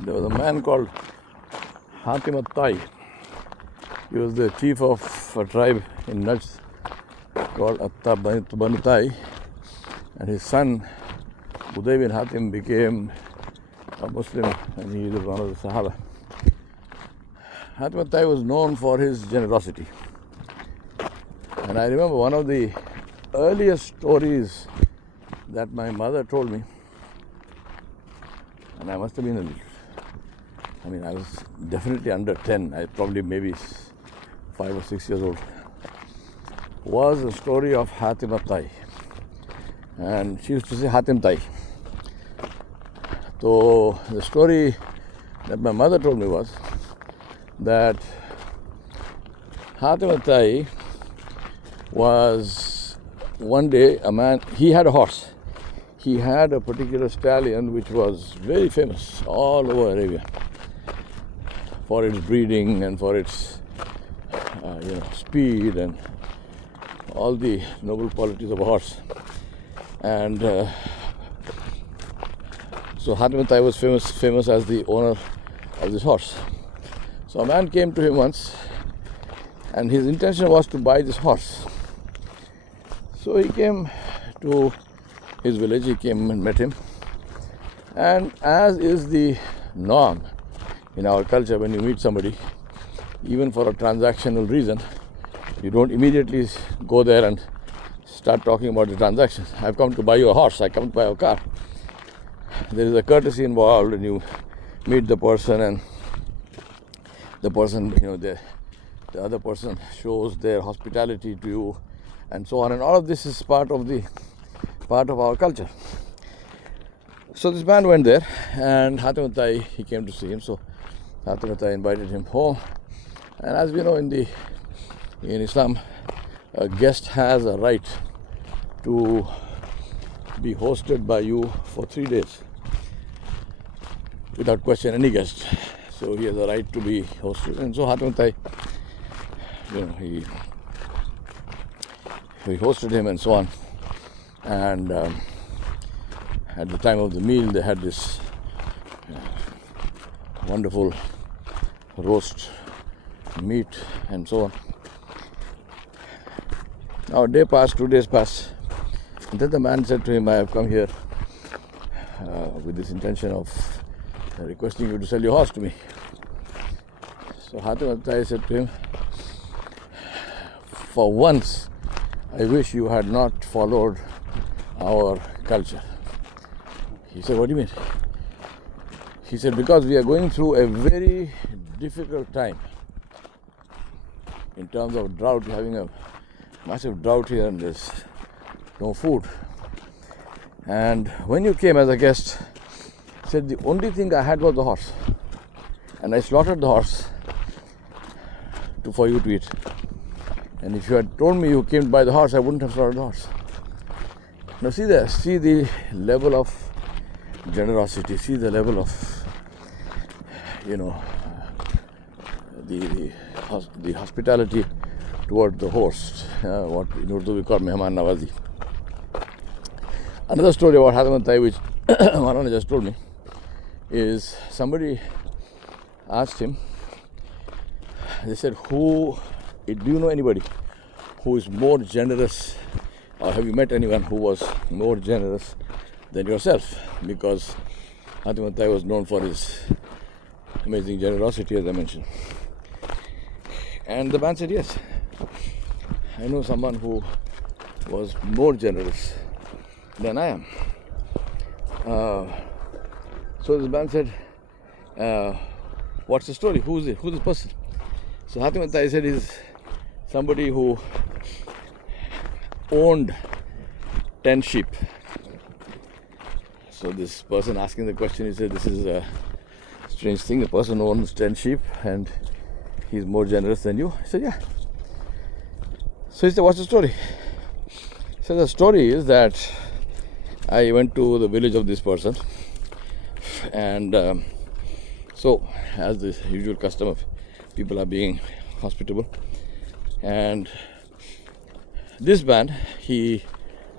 There was a man called Hatim al-Tai. He was the chief of a tribe in Najd called Banu Tai, and his son Uday bin Hatim became a Muslim, and he was one of the Sahaba. Hatim al-Tai was known for his generosity, and I remember one of the earliest stories that my mother told me, and I must have been I was definitely under 10, I probably maybe 5 or 6 years old, was the story of Hatim al-Tai. And she used to say Hatim Tai. So the story that my mother told me was that Hatim al-Tai was one day a man, he had a horse. He had a particular stallion which was very famous all over Arabia for its breeding and for its speed and all the noble qualities of a horse. And so Hatim al-Tai was famous as the owner of this horse. So a man came to him once, and his intention was to buy this horse. So he came to his village, he came and met him. And as is the norm in our culture, when you meet somebody, even for a transactional reason, you don't immediately go there and start talking about the transaction. I've come to buy you a horse, I come to buy a car. There is a courtesy involved, and you meet the person, and the person, the other person shows their hospitality to you, and so on. And all of this is part of our culture. So this man went there, and Hatim al-Tai, he came to see him. So Hatim al-Tai invited him home. And as we know, in Islam, a guest has a right to be hosted by you for 3 days. Without question, any guest. So he has a right to be hosted. And so Hatim al-Tai, he hosted him and so on. And at the time of the meal, they had this wonderful roast meat and so on. Now a day passed, 2 days passed, and then the man said to him, I have come here with this intention of requesting you to sell your horse to me. So Hatim al-Tai said to him, for once I wish you had not followed our culture. He said, what do you mean? He said, because we are going through a very difficult time in terms of drought. We're having a massive drought here, and there's no food. And when you came as a guest, he said, the only thing I had was the horse, and I slaughtered the horse for you to eat. And if you had told me you came to buy the horse, I wouldn't have slaughtered the horse. Now see the level of generosity, see the level of the hospitality toward the host, what in Urdu we call mehman nawazi. Another story about Hatim al-Tai, which Marana just told me, is somebody asked him, they said, do you know anybody who is more generous, or have you met anyone who was more generous than yourself? Because Hatim al-Tai was known for his amazing generosity, as I mentioned. And the man said, yes, I know someone who was more generous than I am. So the man said, what's the story? Who's this person? So Hatim al-Tai said, he's somebody who owned 10 sheep. So this person asking the question, he said, this is a strange thing. A person owns 10 sheep and he's more generous than you. I said, yeah. So he said, what's the story? He said, the story is that I went to the village of this person, and so as the usual custom of people are being hospitable, and this man, he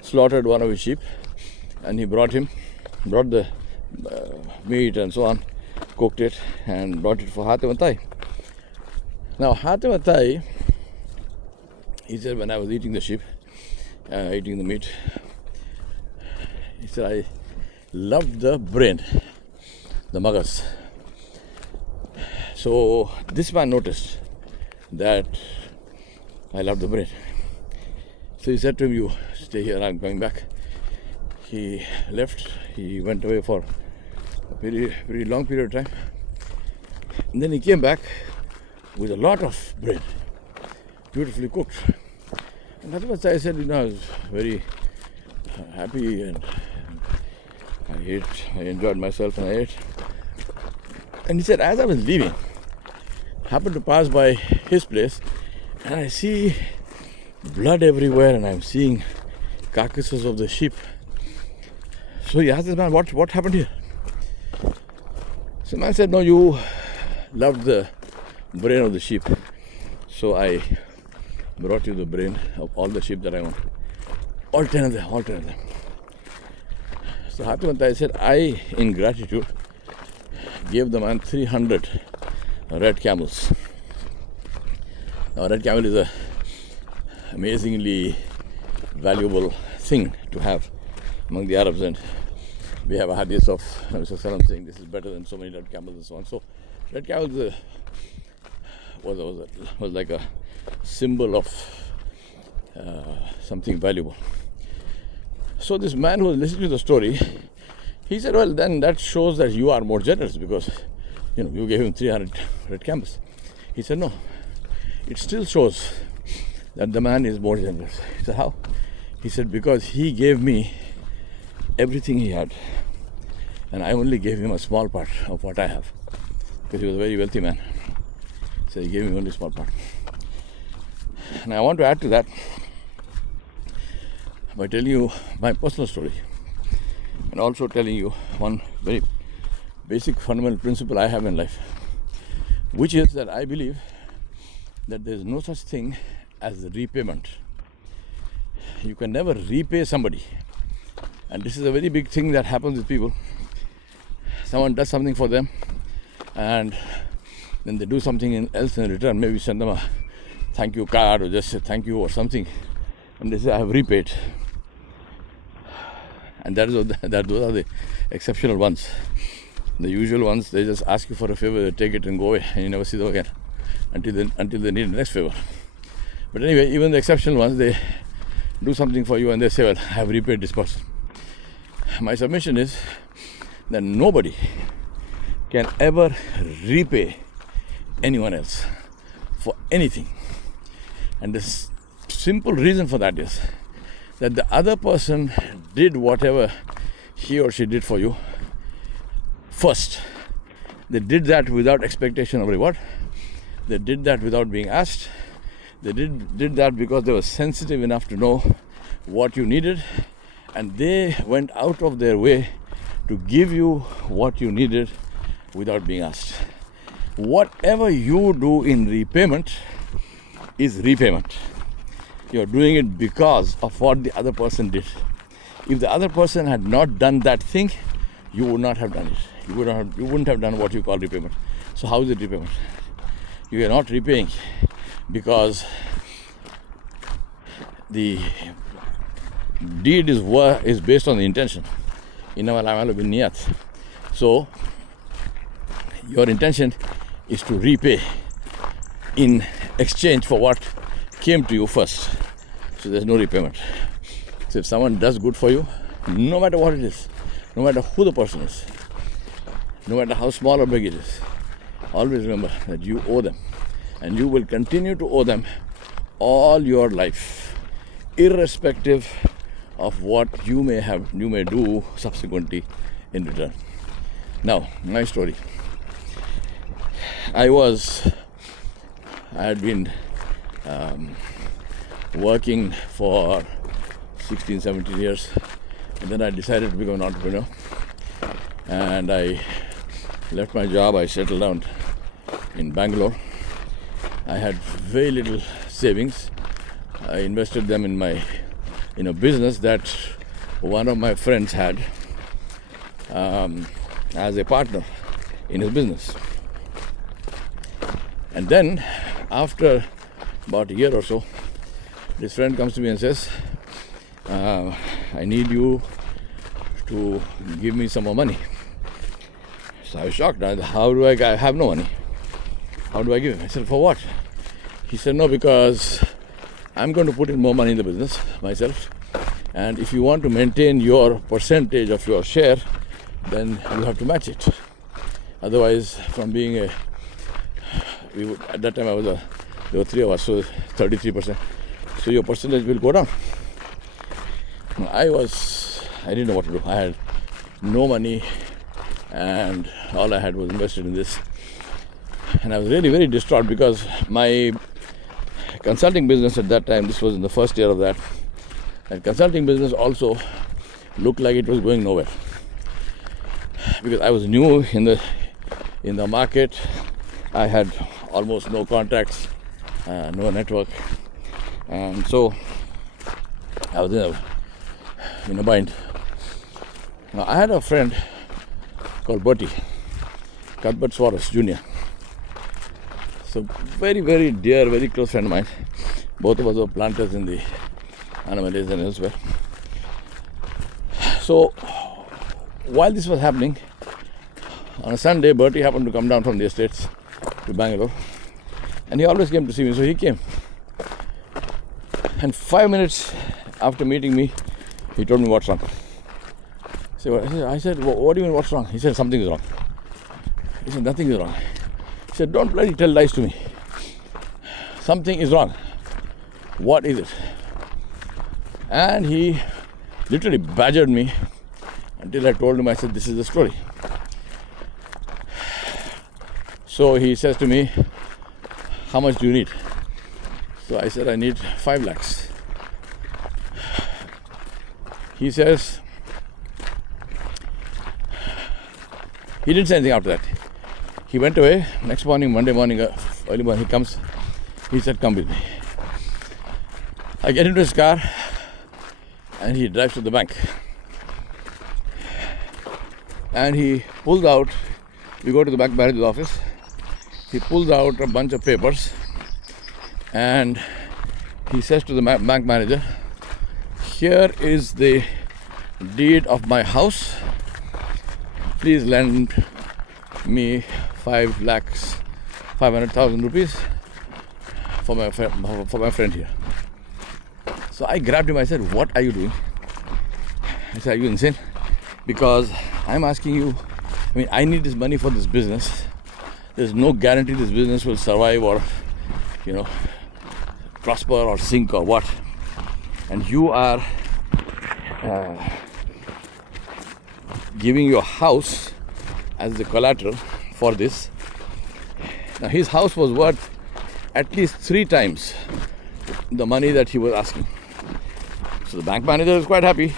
slaughtered one of his sheep, and he brought the meat and so on cooked it and brought it for Hatem and Thai. Now Hatem and Thai, he said, when I was eating the sheep, eating the meat, he said, I loved the brain, the magas. So this man noticed that I love the brain. So he said to him, you stay here, I'm coming back. He left, he went away for a very long period of time. And then he came back with a lot of brain, beautifully cooked. And that's what I said, I was very happy and I enjoyed myself and I ate. And he said, as I was leaving, happened to pass by his place and I see blood everywhere and I'm seeing carcasses of the sheep. So he asked this man, what happened here? So the man said, no, you loved the brain of the sheep. So I brought you the brain of all the sheep that I want. All 10 of them. So Hatem and Thai said, I, in gratitude, gave the man 300 red camels. Now, red camel is a amazingly valuable thing to have among the Arabs, and we have a hadith of Nabi Sallallahu Alaihi Wasallam saying this is better than so many red camels and so on. So red camels was like a symbol of something valuable. So this man who was listening to the story, he said, well, then that shows that you are more generous because you gave him 300 red camels. He said, no, it still shows that the man is more generous. He said, how? He said, because he gave me everything he had and I only gave him a small part of what I have, because he was a very wealthy man. So he gave me only a small part. And I want to add to that by telling you my personal story and also telling you one very basic fundamental principle I have in life, which is that I believe that there is no such thing as repayment. You can never repay somebody. And this is a very big thing that happens with people. Someone does something for them and then they do something else in return. Maybe send them a thank you card or just say thank you or something. And they say, I have repaid. And those are the exceptional ones. The usual ones, they just ask you for a favor, they take it and go away, and you never see them again until they need the next favor. But anyway, even the exceptional ones, they do something for you and they say, well, I have repaid this person. My submission is that nobody can ever repay anyone else for anything. And the simple reason for that is that the other person did whatever he or she did for you first. They did that without expectation of reward. They did that without being asked. They did that because they were sensitive enough to know what you needed, and they went out of their way to give you what you needed without being asked. Whatever you do in repayment is repayment. You're doing it because of what the other person did. If the other person had not done that thing, you would not have done it. You wouldn't have done what you call repayment. So how is it repayment? You are not repaying because the deed is based on the intention. Innamal a'malu binniyat. So your intention is to repay in exchange for what came to you first. So there's no repayment. So if someone does good for you, no matter what it is, no matter who the person is, no matter how small or big it is, always remember that you owe them, and you will continue to owe them all your life, irrespective of what you may do subsequently in return. Now, my story. I had been working for 16, 17 years, and then I decided to become an entrepreneur, and I left my job. I settled down in Bangalore. I had very little savings. I invested them in a business that one of my friends had as a partner. in his business. And then, after about a year or so, this friend comes to me and says, I need you to give me some more money. So I was shocked. How do I have no money? How do I give him? I said, for what? He said, no, because I'm going to put in more money in the business myself. And if you want to maintain your percentage of your share, then you have to match it. Otherwise, from being at that time there were three of us, so 33%. So your percentage will go down. I didn't know what to do. I had no money, and all I had was invested in this. And I was really very distraught because my consulting business at that time, this was in the first year of that, and consulting business also looked like it was going nowhere. Because I was new in the market, I had almost no contacts, no network, and so I was in a bind. Now I had a friend called Bertie, Cuthbert Swaras Jr. So very, very dear, very close friend of mine. Both of us were planters in the Anamales and elsewhere. So while this was happening, on a Sunday, Bertie happened to come down from the estates to Bangalore, and he always came to see me, so he came. And 5 minutes after meeting me, he told me what's wrong. So I said, what do you mean what's wrong? He said, something is wrong. He said, nothing is wrong. He said, don't bloody tell lies to me. Something is wrong. What is it? And he literally badgered me until I told him, I said, this is the story. So he says to me, how much do you need? So I said, I need 5 lakhs. He says, he didn't say anything after that. He went away. Next morning, Monday morning, early morning, he comes. He said, come with me. I get into his car and he drives to the bank. And he pulls out, we go to the bank manager's office. He pulls out a bunch of papers and he says to the bank manager, here is the deed of my house. Please lend me 5 lakhs, 500,000 rupees for my friend here. So I grabbed him. I said, what are you doing? I said, are you insane? Because I'm asking you, I need this money for this business. There's no guarantee this business will survive or, prosper or sink or what. And you are giving your house as the collateral for this. Now his house was worth at least 3 times the money that he was asking. So the bank manager is quite happy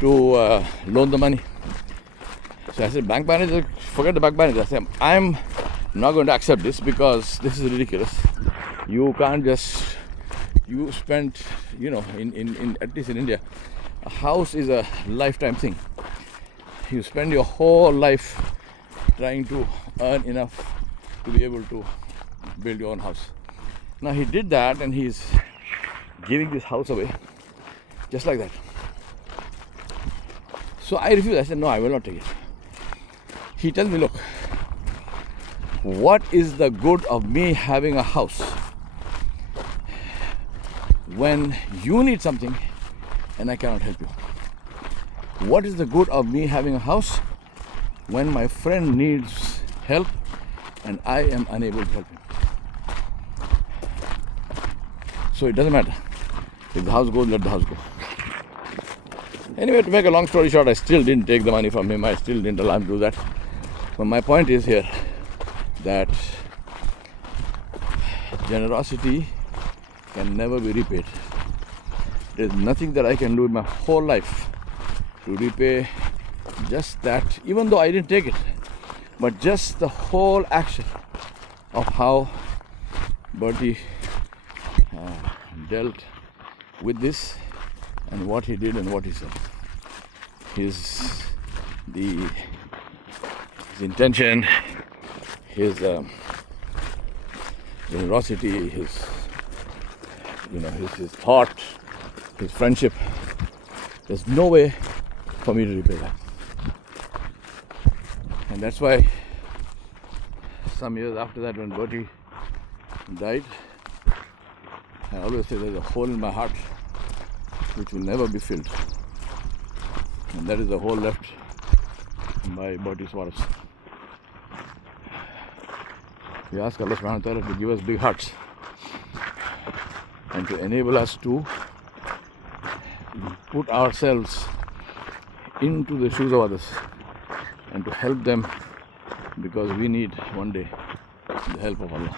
to loan the money. So I said, bank manager, forget the bank manager. I said, I'm not going to accept this because this is ridiculous. You can't just, you spent, in at least in India, a house is a lifetime thing. You spend your whole life trying to earn enough to be able to build your own house. Now he did that and he's giving this house away just like that. So I refused. I said, no, I will not take it. He tells me, look, what is the good of me having a house when you need something and I cannot help you? What is the good of me having a house when my friend needs help and I am unable to help him? So it doesn't matter. If the house goes, let the house go. Anyway, to make a long story short, I still didn't take the money from him. I still didn't allow him to do that. But my point is here that generosity can never be repaid. There's nothing that I can do in my whole life to repay just that, even though I didn't take it, but just the whole action of how Bertie dealt with this and what he did and what he said. his intention, his generosity, his thought, his friendship. There's no way for me to repay that. And that's why some years after that, when Bertie died, I always say there's a hole in my heart which will never be filled. And that is the hole left by Bertie Swartz. We ask Allah subhanahu wa ta'ala to give us big hearts and to enable us to put ourselves into the shoes of others and to help them, because we need one day the help of Allah.